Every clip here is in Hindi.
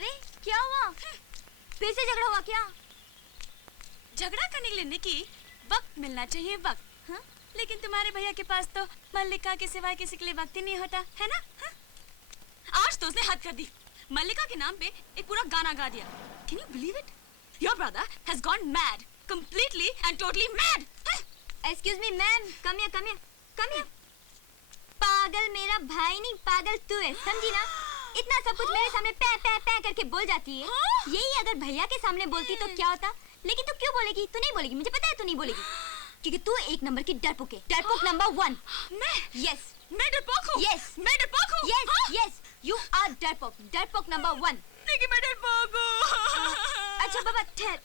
अरे क्या हुआ? फिर से झगड़ा हुआ क्या? झगड़ा करने के लिए निकी वक्त मिलना चाहिए, वक्त। हाँ? लेकिन तुम्हारे भैया के पास तो मल्लिका के सिवाय किसी के लिए वक्त ही नहीं होता है ना? हाँ? आज तो उसने हद कर दी, मल्लिका के नाम पे एक पूरा गाना गा दिया। Can you believe it? Your brother has gone mad, completely and totally mad. Excuse me ma'am, come here, come here, come here. पागल मेरा भाई नहीं, पागल तू है, समझी ना? इतना सब कुछ मेरे सामने पै पै पै करके बोल जाती है। यही अगर भैया के सामने बोलती तो क्या होता? लेकिन तू क्यों बोलेगी? तू नहीं बोलेगी, मुझे पता है तू नहीं बोलेगी, क्योंकि तू एक नंबर की डरपोक है, डरपोक नंबर 1। Yes, मैं डरपोक हूँ। Yes, मैं डरपोक हूँ। Yes, yes, you are डरपोक, डरपोक नंबर 1। लेकिन मैं डरपोक हूँ। अच्छा बाबा, ठहर,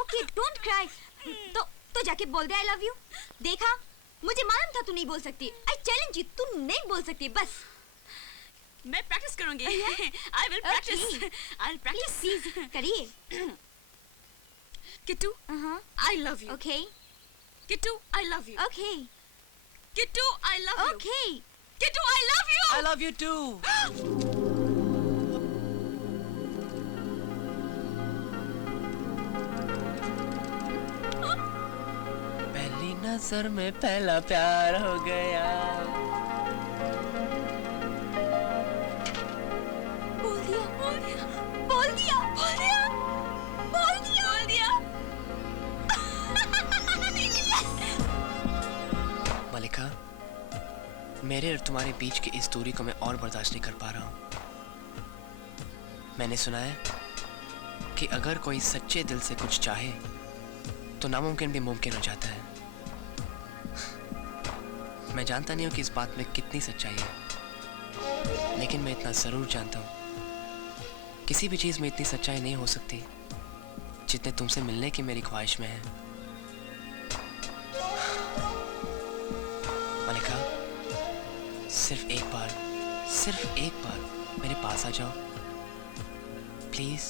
ओके, डोंट क्राई। तो जाके बोल दे आई लव यू। देखा, मुझे मालूम था तू नहीं बोल सकती। आई चैलेंज यू, तू नहीं बोल सकती, बस। मैं प्रैक्टिस करूंगी। I will practice. I'll practice. Please करिए। Kittu, I love you. Okay Kittu, I love you. Okay Kittu, I love you. Okay. Kittu, I love you. I love you too. पहली नजर में पहला प्यार हो गया। बोल दिया, बोल दिया, बोल दिया, बोल दिया, बोल दिया, बोल दिया। मलिका, मेरे और तुम्हारे बीच की इस दूरी को मैं और बर्दाश्त नहीं कर पा रहा हूँ। मैंने सुना है कि अगर कोई सच्चे दिल से कुछ चाहे तो नामुमकिन भी मुमकिन हो जाता है। मैं जानता नहीं हूँ कि इस बात में कितनी सच्चाई है, लेकिन मैं इतना ज़रूर जानता हूँ किसी भी चीज़ में इतनी सच्चाई नहीं हो सकती जितने तुमसे मिलने की मेरी ख्वाहिश में है। मलिका, सिर्फ एक बार मेरे पास आ जाओ प्लीज।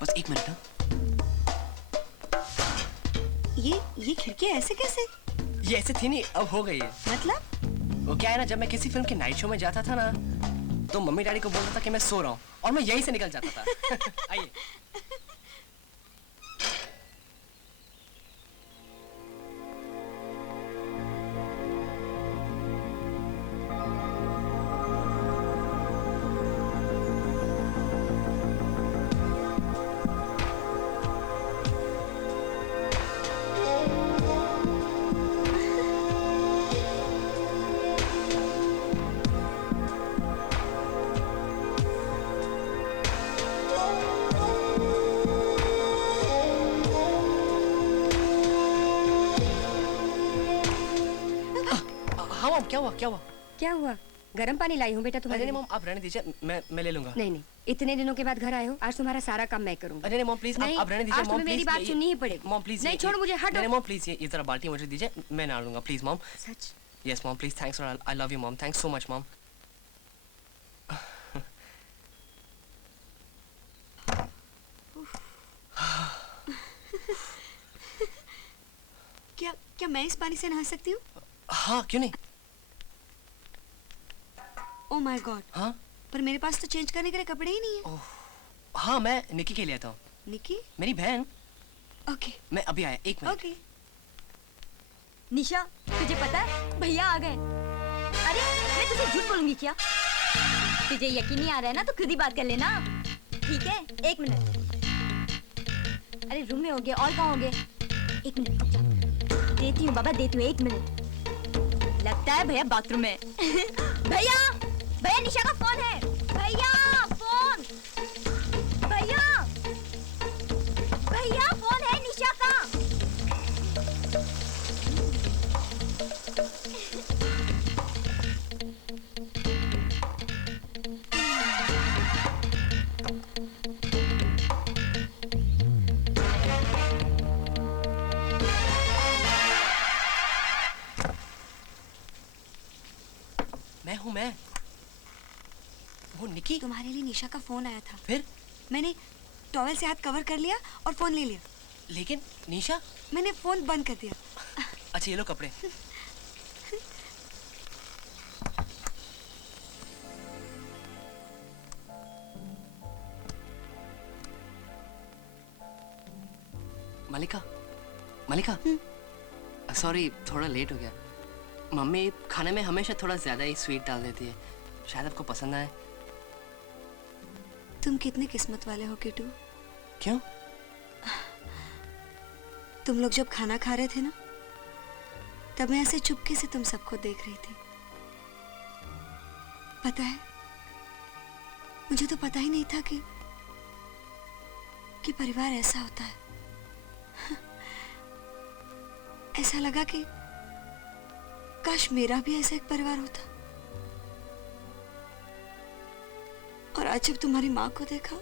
बस एक मिनट। ये खिड़की ऐसे कैसे? ये ऐसे थी नहीं, अब हो गई है। मतलब? वो क्या है ना, जब मैं किसी फिल्म के नाइट शो में जाता था ना, तो मम्मी डैडी को बोलता था कि मैं सो रहा हूँ और मैं यहीं से निकल जाता था। आइए। हाँ मॉम, क्या हुआ क्या हुआ? क्या हुआ? गर्म पानी लाई हूँ बेटा तुम्हारे अरे लिए। मॉम, आप रहने दीजिए, मैं ले लूंगा। नहीं, इतने दिनों के बाद घर आए हो, आज तुम्हारा सारा काम मैं करूँगी। अरे नहीं मॉम प्लीज, आप रहने दीजिए। आज तुम्हें मेरी बात सुननी ही पड़ेगी। Mom please. नहीं, छोड़ मुझे, हटो। नहीं मॉम प्लीज, ये जरा बाल्टी मुझे दीजिए, मैं नहा लूंगा प्लीज मॉम। सच? यस मॉम प्लीज, थैंक्स और I love you mom, thanks so much mom. क्या मैं इस पानी से नहा सकती हूँ? हाँ क्यों नहीं। Oh my God. हाँ पर मेरे पास तो चेंज करने के लिए कपड़े ही नहीं है। ओह हाँ, मैं निकी के लिए आता हूँ। निकी? मेरी बहन। ओके मैं अभी आया, एक मिनट। ओके। निशा, तुझे पता है भैया आ गए। अरे मैं तुझे झूठ बोलूंगी क्या? तुझे यकीन नहीं आ रहा है ना, तो खुद ही बात कर लेना, ठीक है? एक मिनट। अरे रूम में हो गए, और कहाँ हो गए? एक मिनट रुक जा, देती हूँ बाबा, देती हूँ, एक मिनट। लगता है भैया बाथरूम में। भैया, भैया निशा का फोन है। भैया फोन, भैया, भैया फोन है निशा का। जी? तुम्हारे लिए निशा का फोन आया था। फिर? मैंने टॉवेल से हाथ कवर कर लिया और फोन ले लिया। लेकिन निशा। मैंने फोन बंद कर दिया। अच्छा ये लो कपड़े। मलिका, मलिका, सॉरी थोड़ा लेट हो गया। मम्मी खाने में हमेशा थोड़ा ज्यादा ही स्वीट डाल देती है, शायद आपको पसंद आए। तुम कितने किस्मत वाले हो किटू। क्यों? तुम लोग जब खाना खा रहे थे ना, तब मैं ऐसे चुपके से तुम सबको देख रही थी। पता है, मुझे तो पता ही नहीं था कि परिवार ऐसा होता है। ऐसा लगा कि काश मेरा भी ऐसा एक परिवार होता। और आज जब तुम्हारी माँ को देखा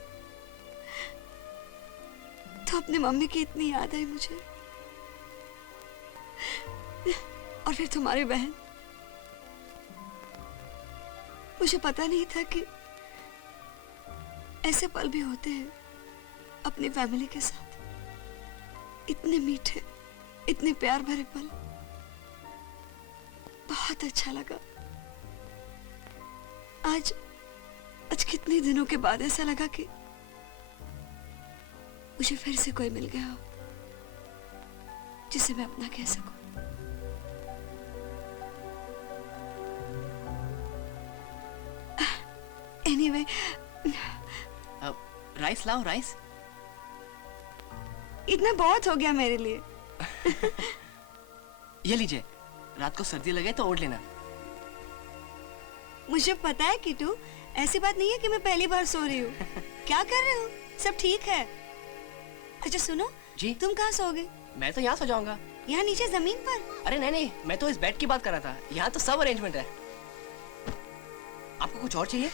तो अपनी मम्मी की इतनी याद आई मुझे। और फिर तुम्हारी बहन। मुझे पता नहीं था कि ऐसे पल भी होते हैं अपनी फैमिली के साथ। इतने मीठे, इतने प्यार भरे पल। बहुत अच्छा लगा। आज कितने दिनों के बाद ऐसा लगा कि मुझे फिर से कोई मिल गया हो जिसे मैं अपना कह सकूं। एनीवे, राइस लाओ, राइस। इतना बहुत हो गया मेरे लिए। ये लीजिए, रात को सर्दी लगे तो ओढ़ लेना। मुझे पता है किटू, ऐसी बात नहीं है कि मैं पहली बार सो रही हूँ। क्या कर रहे हो? सब ठीक है? अच्छा सुनो जी? तुम कहाँ सोओगे? मैं तो यहाँ सो जाऊंगा। यहाँ नीचे जमीन पर? अरे नहीं नहीं, मैं तो इस बेड की बात कर रहा था। यहाँ तो सब अरेंजमेंट है। आपको कुछ और चाहिए?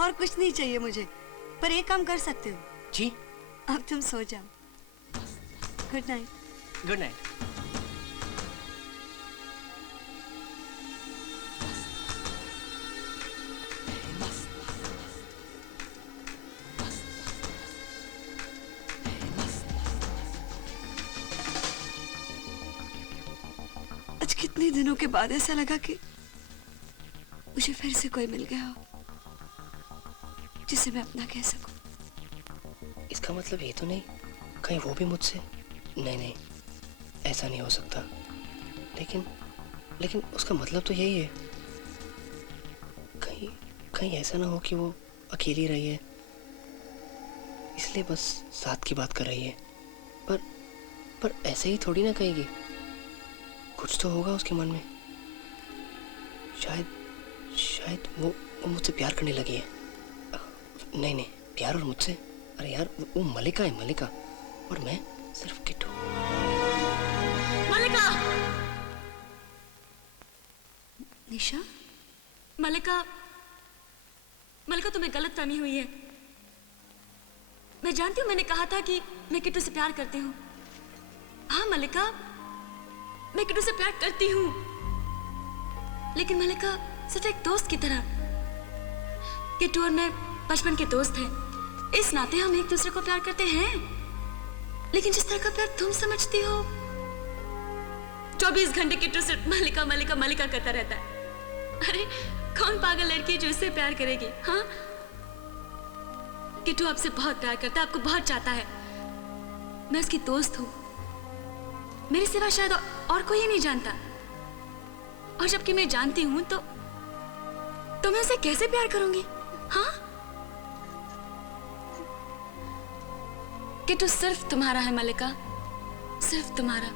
और कुछ नहीं चाहिए मुझे, पर एक काम कर सकते हो। जी? अब तुम सो जाओ। Good night. Good night. आज कितने दिनों के बाद ऐसा लगा कि मुझे फिर से कोई मिल गया हो जिसे मैं अपना कह सकूं। इसका मतलब ये तो नहीं कहीं वो भी मुझसे? नहीं नहीं, ऐसा नहीं हो सकता। लेकिन उसका मतलब तो यही है। कहीं ऐसा ना हो कि वो अकेली रही है, इसलिए बस साथ की बात कर रही है। पर ऐसे ही थोड़ी ना कहेगी। कुछ तो होगा उसके मन में। शायद वो मुझसे प्यार करने लगी है। नहीं नहीं, प्यार और मुझसे? अरे यार, वो मलिका है, मलिका। और मैं सिर्फ किट्टू। मलिका! निशा? मलिका तुम्हें गलतफहमी हुई है। मैं जानती हूँ, मैंने कहा था कि मैं किट्टू से प्यार करती हूँ। हाँ मलिका, मैं किट्टू से प्यार करती हूँ, लेकिन मलिका सिर्फ एक दोस्त की तरह। किट्टू और मैं बचपन के दोस्त हैं, इस नाते हम एक दूसरे को प्यार करते हैं। लेकिन जिस तरह का प्यार तुम समझती हो, 24 घंटे किट्टू सिर्फ मलिका मलिका मलिका करता रहता है। अरे कौन पागल लड़की है जो इससे प्यार करेगी? हाँ, किट्टू आपसे बहुत प्यार करता है, आपको बहुत चाहता है। मैं उसकी दोस्त हूँ, मेरे सिवा शायद और कोई ही नहीं जानता। और जबकि मैं जानती हूँ तो मैं उसे कैसे प्यार करूंगी? हाँ, किट्टू सिर्फ तुम्हारा है मलिका, सिर्फ तुम्हारा।